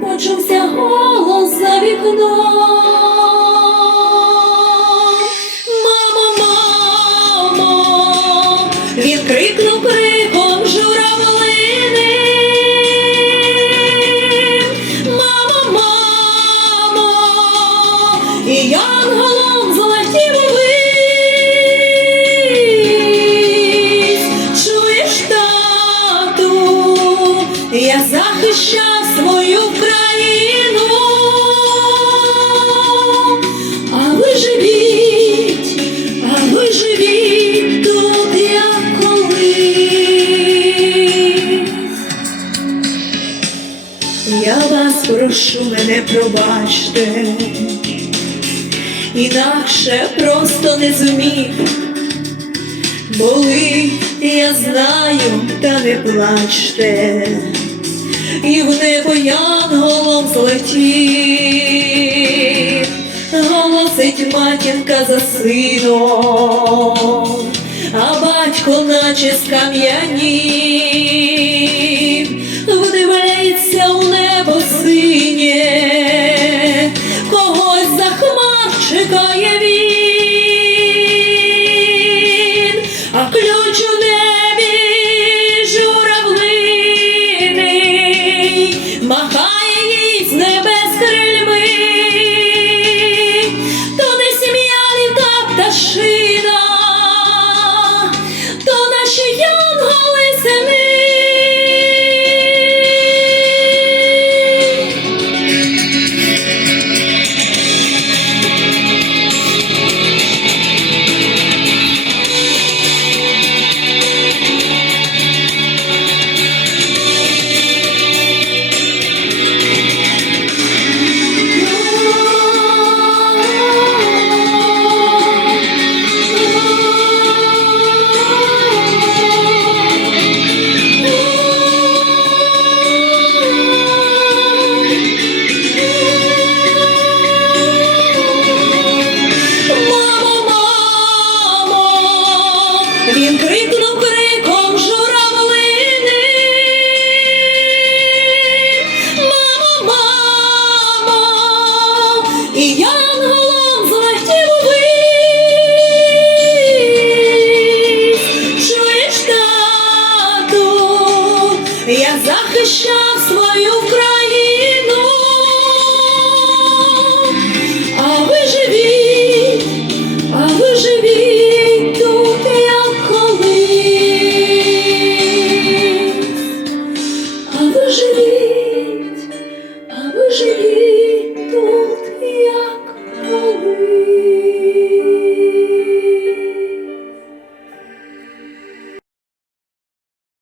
почувся голос за вікном. Я вас прошу, мене пробачте, інакше просто не зумів. Болить, я знаю, та не плачте, і в небо янголом злетів, голосить матінка за сином, а батько наче скам'янів, махає їй з небес крильми, то не сім'я літа пташина, я захищав свою країну.